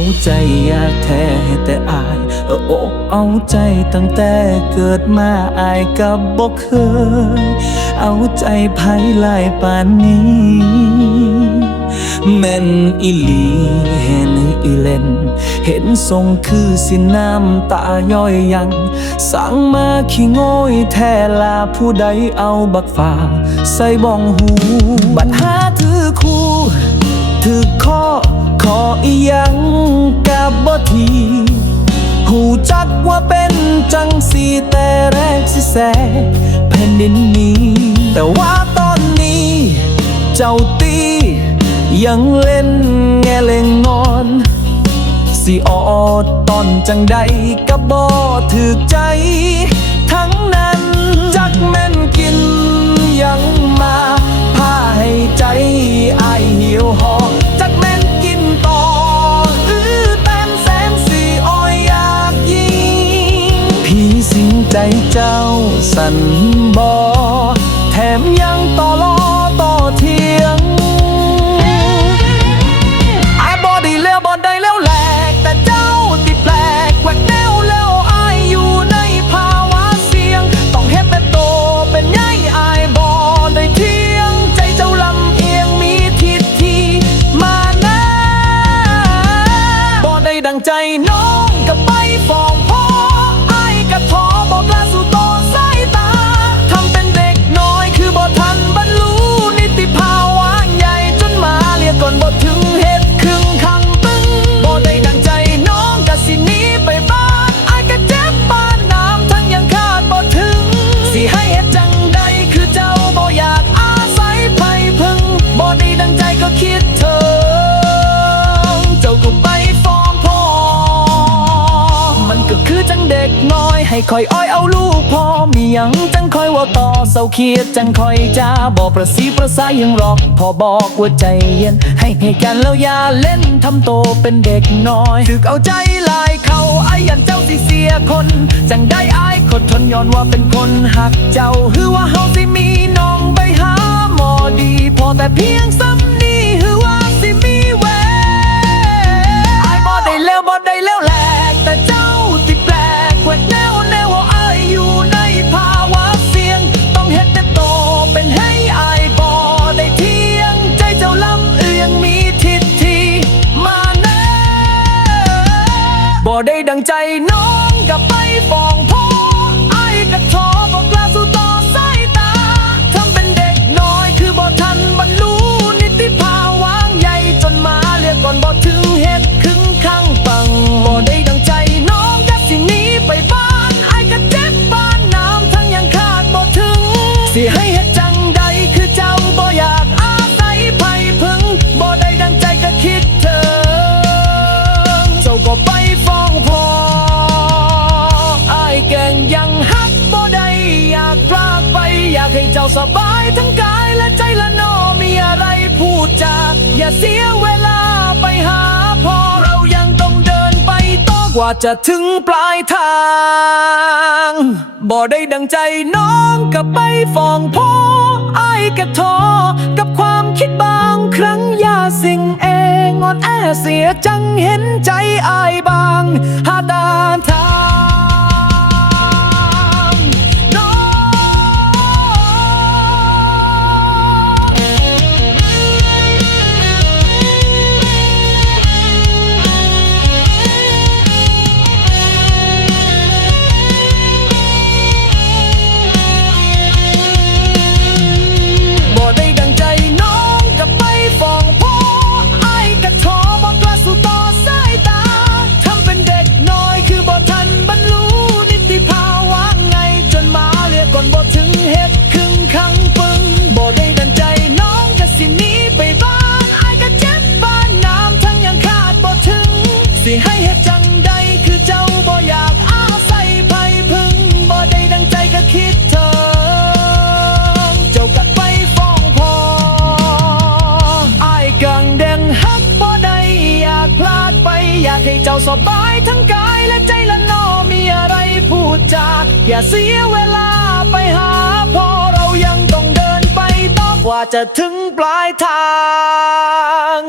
เอาใจอยากแท้แต่อายอกเอาใจตั้งแต่เกิดมาอายกับบ่เคย เอาใจภายลายปานนี้ แม่นอีลีเห็นอีเล่น เห็นทรงคือสิน้ำตาย่อยยัง สั่งมาขี้โง่ยแท้ลาผู้ใดเอาบักฝ่า ใส่บ้องหู บัดหาถือคู่ ถือข้อขออียังกับบ่ทีหูจักว่าเป็นจังสีแต่แรกสิแสแผ่นดินนี้ แต่ว่าตอนนี้ เจ้าตียังเล่นแงเลงงอน สิออดตอนจังใดกับบอถือใจ ทั้ง ใจเจ้าสันบอแถมยังต่อ น้อยให้คอยอ้อยเอาลูกพ่อมียังจังคอยว่าต่อเศร้าเครียดจังคอยจ้าบอกประสีประสายยังหรอก พอบอกว่าใจเย็น ให้ให้กันแล้วอย่าเล่นทำโตเป็นเด็กน้อยถึกเอาใจลายเขาไอ้ยันเจ้าสิเสียคน จังได้อายคดทนย้อนว่าเป็นคนหักเจ้า หรือว่าเฮาสิมีน้องไปหาหมอดี พอแต่เพียงซ้ สิให้เฮ็ดจังใดคือเจ้าบ่อยากอาศัยไผพึ่งบ่ได้ดังใจก็คิดเธอเจ้าก็ไปฟ้องพออายแก่งยังฮักบ่ได้อยากพลากไป อยากให้เจ้าสบายทั้งกายและใจละนอมีอะไรพูดจาอย่าเสียเวลา กว่าจะถึงปลายทาง บ่ได้ดังใจน้องกับไปฟ้องพ่ออายกระทอ กับความคิดบางครั้งอย่าสิ่งเองงอนแอเสียจังเห็นใจอายบาง หาดานทาง ให้เจ้าสบายทั้งกายและใจละนอมีอะไรพูดจาอย่าเสียเวลาไปหาพ่อเรายังต้องเดินไปต่อกว่าจะถึงปลายทาง